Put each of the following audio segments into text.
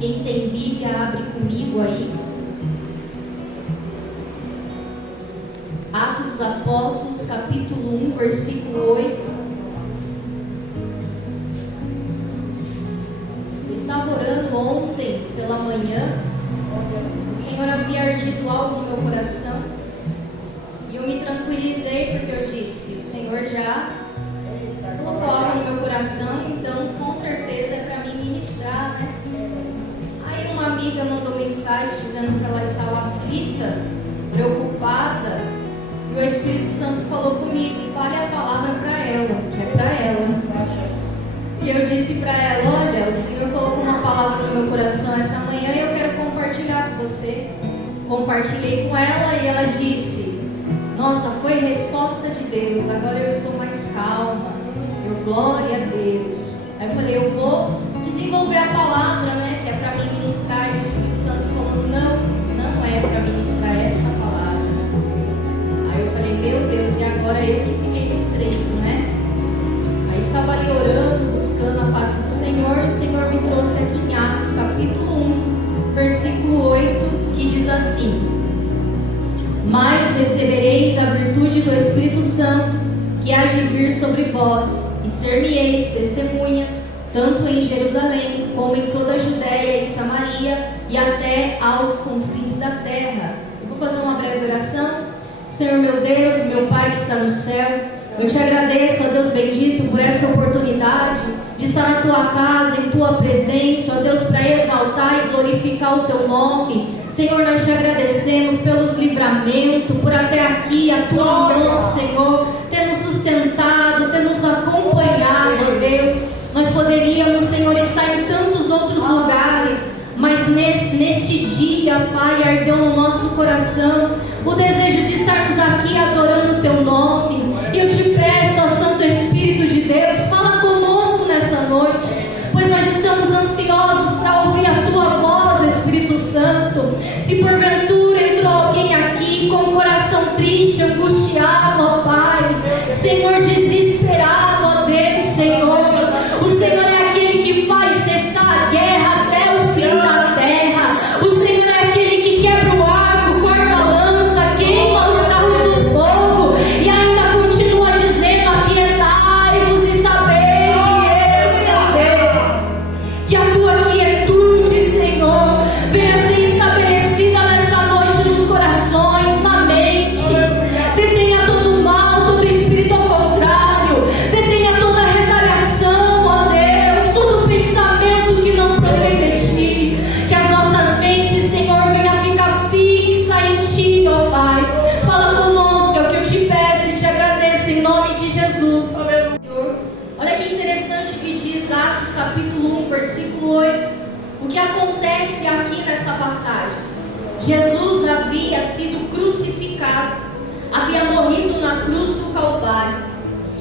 Quem tem Bíblia, abre comigo aí. Atos dos Apóstolos, capítulo 1, versículo 8. Eu estava orando ontem pela manhã. O Senhor havia ardido algo no meu coração. E eu me tranquilizei porque eu disse: o Senhor já colocou algo no meu coração, então com certeza é para mim ministrar, né? Aí uma amiga mandou mensagem dizendo que ela estava aflita, preocupada, e o Espírito Santo falou comigo: fale a palavra para ela, que é para ela. E eu disse para ela: olha, o Senhor colocou uma palavra no meu coração essa manhã e eu quero compartilhar com você. Compartilhei com ela e ela disse: nossa, foi resposta de Deus, agora eu estou mais calma. Eu, glória a Deus. Aí eu falei: eu vou desenvolver a palavra, né, que é para mim ministrar. E o Espírito Santo falou: não é para ministrar essa palavra. Aí eu falei: meu Deus, e agora eu que fiquei no estreito, né? Aí estava ali orando, buscando a face do Senhor, e o Senhor me trouxe aqui em Atos capítulo 1, versículo 8, que diz assim: mas recebereis a virtude do Espírito Santo, que há de vir sobre vós, e ser-me-eis testemunhas, tanto em Jerusalém, como em toda a Judéia e Samaria, e até aos confins da terra. Eu vou fazer uma breve oração. Senhor meu Deus, meu Pai que está no céu, eu te agradeço, ó Deus bendito, por essa oportunidade de estar na tua casa, em tua presença, ó Deus, para exaltar e glorificar o teu nome. Senhor, nós te agradecemos pelos livramentos, por até aqui a tua mão, Senhor, ter nos sustentado, ter nos acompanhado, ó Deus. Nós poderíamos, Senhor, estar em tantos outros lugares, mas neste dia, Pai, ardeu no nosso coração o desejo de estarmos aqui adorando o teu nome. E eu te peço, ó Santo Espírito de Deus, fala conosco nessa noite, pois nós estamos ansiosos para ouvir a tua voz, Espírito Santo. Se porventura entrou alguém aqui com o coração triste, angustiado, ó Pai, Senhor, desesperado, ó Deus, Senhor, o Senhor é aquele que faz cessar a guerra até o fim da terra. O Senhor é aquele que quebra o arco, corta a lança, queima os carros do fogo e ainda continua dizendo: aquietai-vos e sabei que eu sou Deus. Que a tua quietude, Senhor, venha ser estabelecida nesta noite nos corações, na mente. Detenha todo o mal, todo espírito ao contrário. Detenha toda a retaliação, ó Deus, todo pensamento que não provém de ti. Que as nossas mentes, Senhor, venha ficar fixa em ti, ó Pai. Fala conosco, é o que eu te peço e te agradeço em nome de Jesus. Senhor, olha que interessante o que diz Atos capítulo 1, versículo 8. O que acontece aqui nessa passagem? Jesus havia sido crucificado, havia morrido na cruz do Calvário.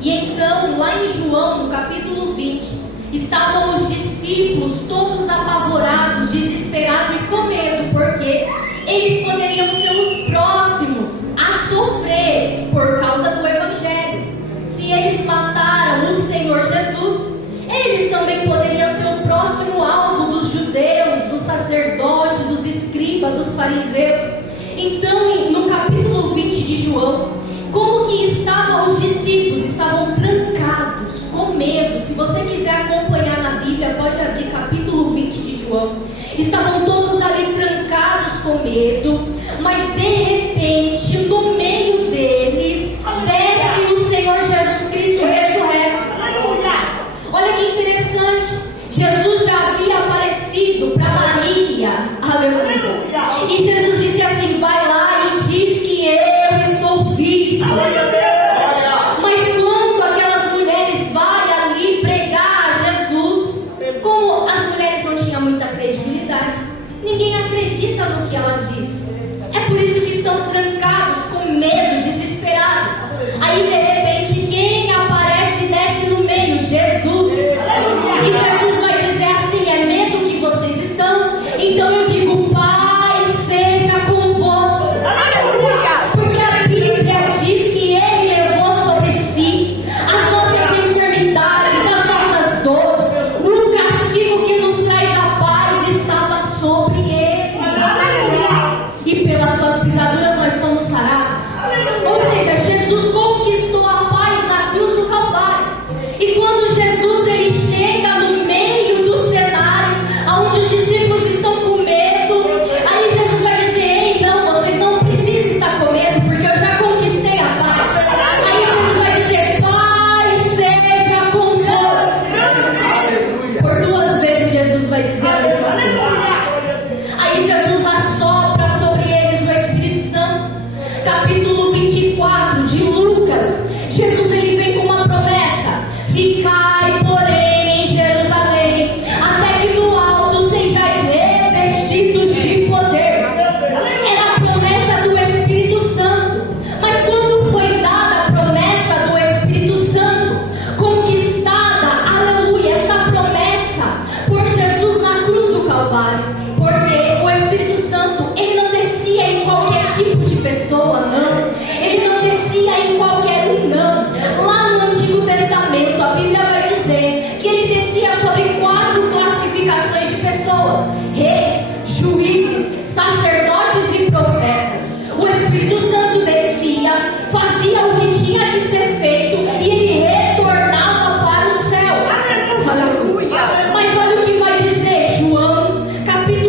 E então, lá em João, no capítulo 20, estavam os discípulos todos apavorados, desesperados e com medo, porque eles poderiam ser os próximos a sofrer por causa do Evangelho. Se eles mataram o Senhor Jesus, eles também poderiam ser o próximo alvo dos judeus, dos sacerdotes, dos escribas, dos fariseus. Então, no capítulo 20 de João, como que estavam os discípulos? Estavam trancados, com medo. Se você quiser acompanhar na Bíblia, pode abrir capítulo 20 de João. Estavam todos ali trancados com medo, mas de repente, no meio deles, desce o Senhor Jesus Cristo ressurreto. Olha que interessante, Jesus já havia aparecido para Maria, aleluia. E Jesus disse assim: vai lá e diz que eu estou vivo. Mas quando aquelas mulheres vão ali pregar a Jesus, como as mulheres não tinham muita credibilidade, ninguém acredita no que elas dizem. É por isso que estão Calvário, porque o Espírito Santo, ele não descia em qualquer tipo de pessoa, não. Ele não descia em qualquer um, não. Lá no Antigo Testamento, a Bíblia vai dizer que ele descia sobre 4 classificações de pessoas: reis, juízes, sacerdotes e profetas. O Espírito Santo descia, fazia o que tinha que ser feito e ele retornava para o céu. Aleluia! Mas olha o que vai dizer João, capítulo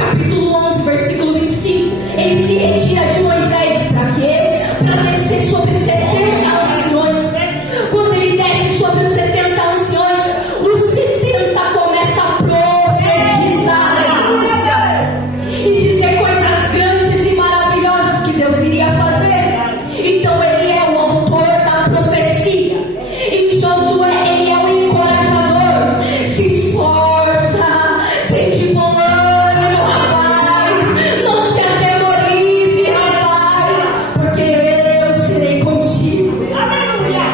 capítulo 11, versículo 25. Ele se retira de Moisés para quê? Para descer sobre 70 anciões. Quando ele desce sobre os 70 anciões, os 70 começam a profetizar e dizer coisas grandes e maravilhosas que Deus iria fazer. Então ele é o autor da profecia. E Josué, ele é o encorajador. Se esforça, tem de bom ânimo, rapaz. Não se atemorize, rapaz, porque eu serei contigo. Aleluia!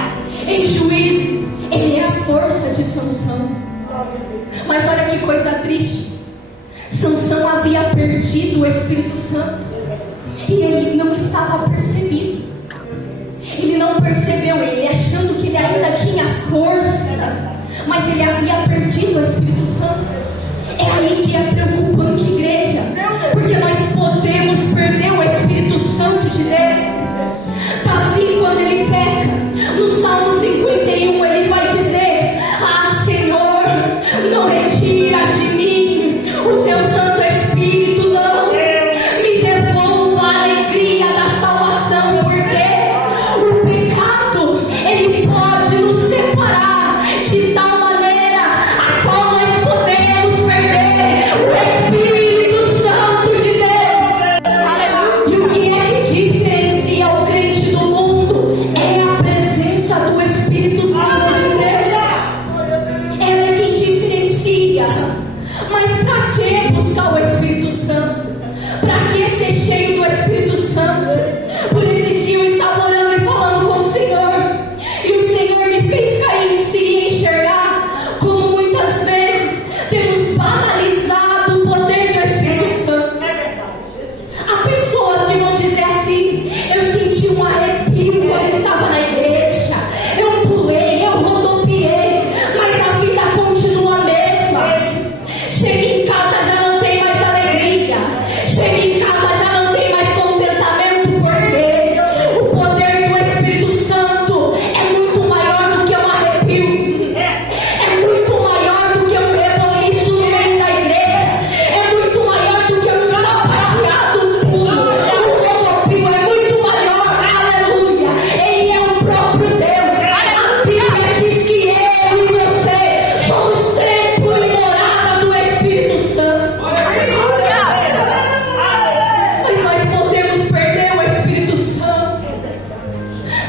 Em Juízes, ele é a força de Sansão. Mas olha que coisa triste. Sansão havia perdido o Espírito Santo e ele não estava percebendo. Ele não percebeu, ele achando que ele ainda tinha força, mas ele havia perdido o Espírito Santo. É aí que é preocupante, igreja, porque nós podemos perder o Espírito Santo de Deus. Davi, quando ele peca, no Salmo 51, ele vai dizer: ah, Senhor, não retiras de mim o teu Santo Espírito, não. Me devolva a alegria da salvação, porque o pecado, ele pode nos separar de tal maneira a qual nós podemos perder o Espírito Santo de Deus. E o que é que diferencia o crente do mundo é a presença do Espírito Santo de Deus. Ela é quem diferencia. Mas para que buscar o Espírito Santo? Para que ser cheio do Espírito Santo? Por esses dias eu estava orando e falando com o Senhor, e o Senhor me fez cair em si e enxergar como muitas vezes temos banalizado o poder do Espírito Santo. Há pessoas que vão dizer assim: eu senti um arrepio quando eu estava na igreja, eu pulei, eu rodopiei, mas a vida continua a mesma. Chega em casa, já não tem mais alegria. Chega em casa, já não tem mais contentamento, porque o poder do Espírito Santo é muito maior do que um arrepio. É muito maior do que um reboliço no meio da igreja. É muito maior do que um sapateado, um pulo, um rodopio. É muito maior, aleluia. Ele é o próprio Deus. A Bíblia diz que eu e você somos templo e morada do Espírito Santo. Mas nós podemos perder o Espírito Santo.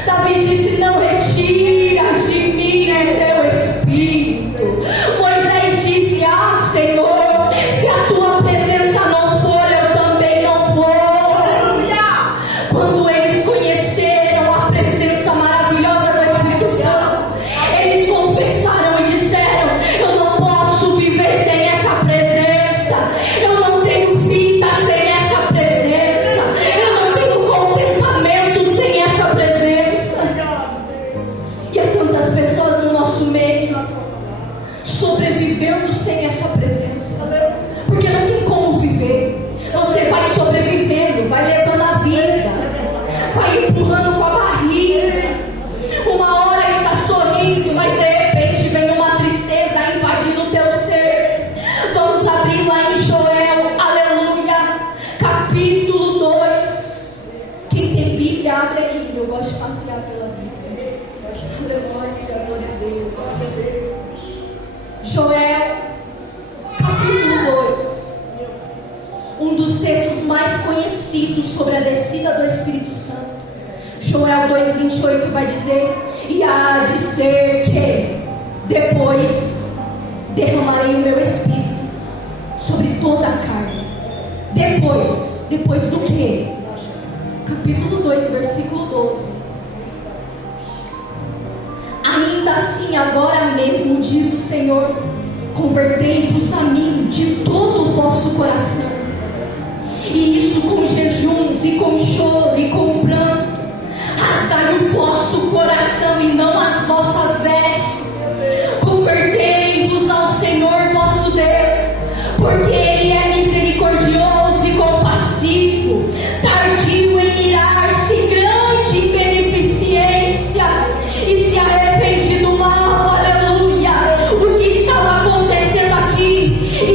Davi disse: não retiras de mim o teu Espírito. Moisés disse: ah, Senhor, se a tua presença não for, eu também não vou. Quando eles conheceram a presença maravilhosa do Espírito Santo, eles confessaram e disseram: eu não posso viver sem essa presença, eu não tenho vida sem essa presença, eu não tenho contentamento sem essa presença. E há tantas pessoas no nosso meio sobrevivendo sem essa presença, porque não tem como viver. Você vai sobrevivendo, vai levando a vida, vai empurrando com a barriga. Uma hora está sorrindo, mas de repente vem uma tristeza invadindo o teu ser. Vamos abrir lá em Joel, aleluia, capítulo 2. Quem tem Bíblia, abre aí. Eu gosto de passear pela Bíblia. Aleluia, glória a Deus. Joel, capítulo 2. Um dos textos mais conhecidos sobre a descida do Espírito Santo. Joel 2:28 vai dizer: e há de ser que depois derramarei o meu Espírito sobre toda a carne. Depois do que? Capítulo 2, versículo 12. Ainda assim, agora mesmo, diz o Senhor, convertei-vos a mim de todo o vosso coração, e isso com jejuns e com choro e com pranto. Rasgai o vosso coração e não as vossas vestes. Convertei-vos ao Senhor vosso Deus, porque Ele é misericordioso e compassivo, tardio em irar-se, grande em beneficência, e se arrepende do mal. Aleluia. O que estava acontecendo aqui?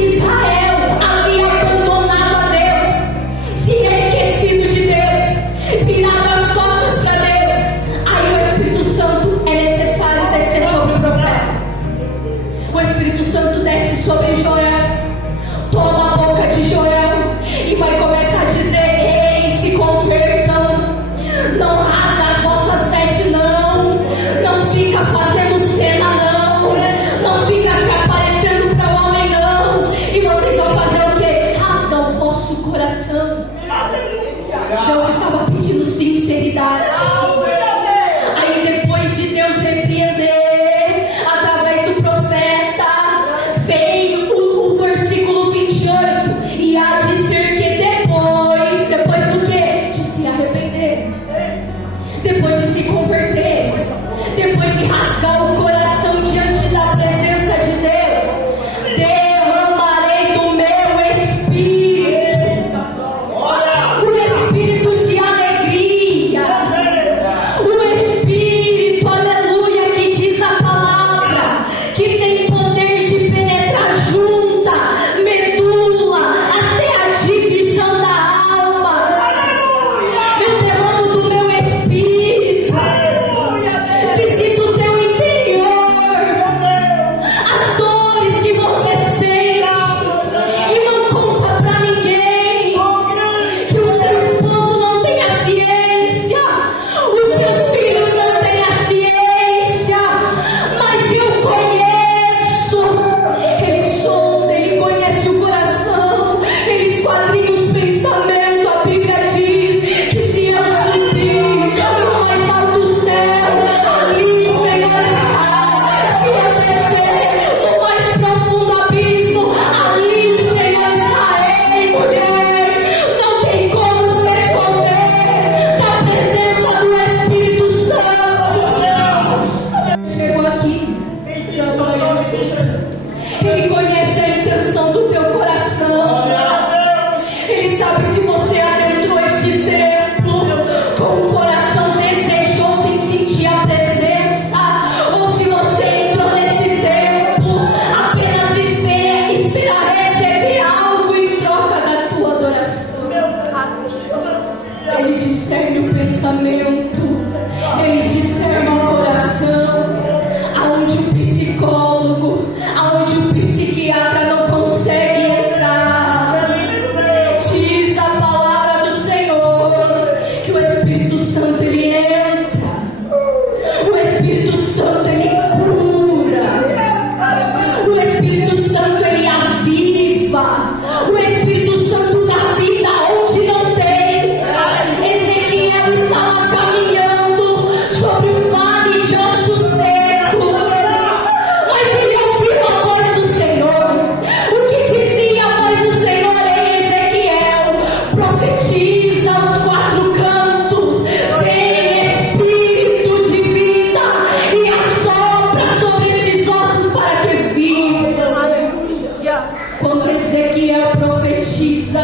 profetiza,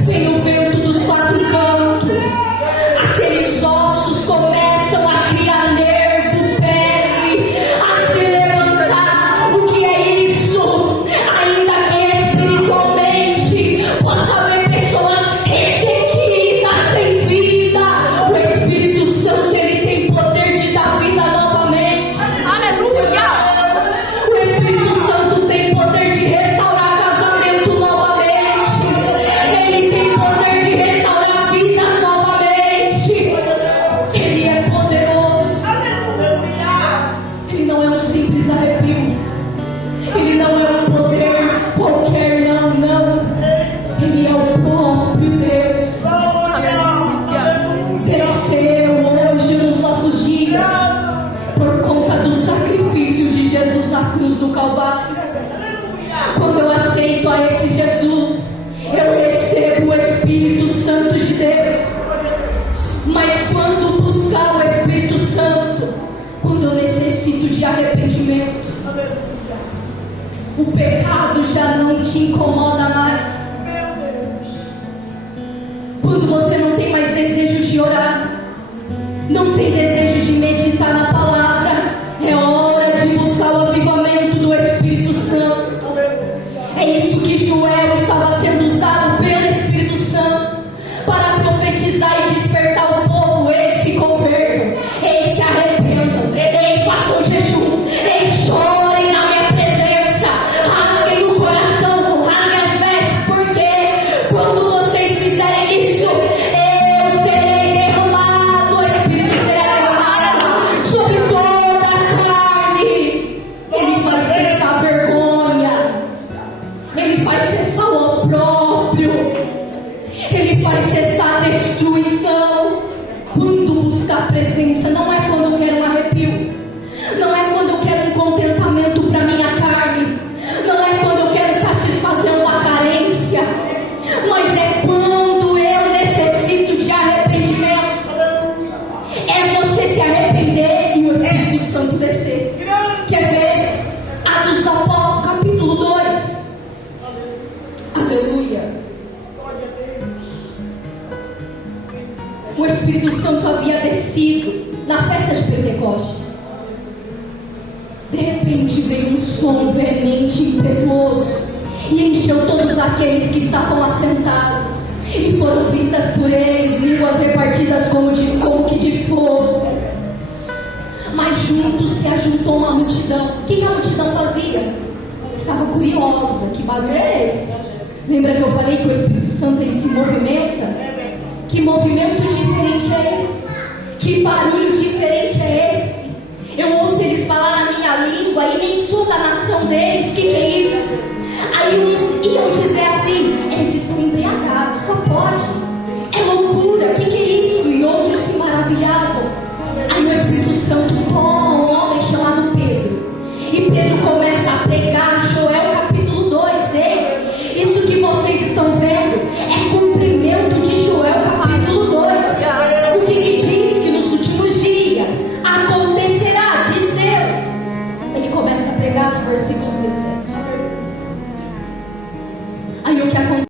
vem o vento dos quatro cantos. Aqueles ossos começam a criar nervo, pele, a se levantar. O que é isso? Ainda que espiritualmente possa haver pessoas ressequidas, sem vida, o Espírito Santo, ele tem poder de dar vida novamente. Aleluia! O Espírito Santo tem poder de restaurar casamento novamente. Ele tem poder de restaurar vidas novamente. Ele é poderoso. Ele não é um simples arrepio. Ele não é um poder qualquer, não. Ele é o próprio Deus. Desceu hoje nos nossos dias por conta do sacrifício de Jesus na cruz do Calvário. Quando eu aceito a esse Jesus, eu recebo o Espírito Santo de Deus. Mas quando buscar o Espírito Santo, quando eu necessito de arrependimento, o pecado já não te incomoda mais. Quando você não tem mais desejo de orar, não tem desejo de meditar na palavra, é hora de buscar o avivamento do Espírito Santo. É isso que Joel estava sendo usado pelo Espírito Santo para profetizar e despertar o povo. Eles se convertam, eles se arrependam, eles façam jejum, eles chorem na minha presença, rasguem o coração, rasguem as vestes, porque quando vocês fizerem isso, eu serei derramado, o Espírito será derramado sobre toda a carne. Ele faz cessar a vergonha, ele faz cessar o opróbrio, ele faz cessar a destruição. Quando buscar a presença, não é quando eu quero um arrepio, não é quando eu quero um contentamento para minha carne, não é quando eu quero satisfazer uma carência, mas é quando eu necessito de arrependimento. É você se arrepender e o Espírito Santo descer. Quer ver? Atos dos Apóstolos, capítulo 2. Aleluia. O Espírito Santo havia descido na festa de Pentecostes. De repente veio um som veemente, impetuoso, e encheu todos aqueles que estavam assentados, e foram vistas por eles línguas repartidas como que de fogo. Mas juntos se ajuntou uma multidão. O que a multidão fazia? Estava curiosa. Que barulho é esse? Lembra que eu falei que o Espírito Santo ele se movimenta? Que movimento diferente é esse? Que barulho diferente é esse? Eu ouço eles falar na minha língua e nem sou da nação deles. Que é isso? Aí uns iam dizer assim: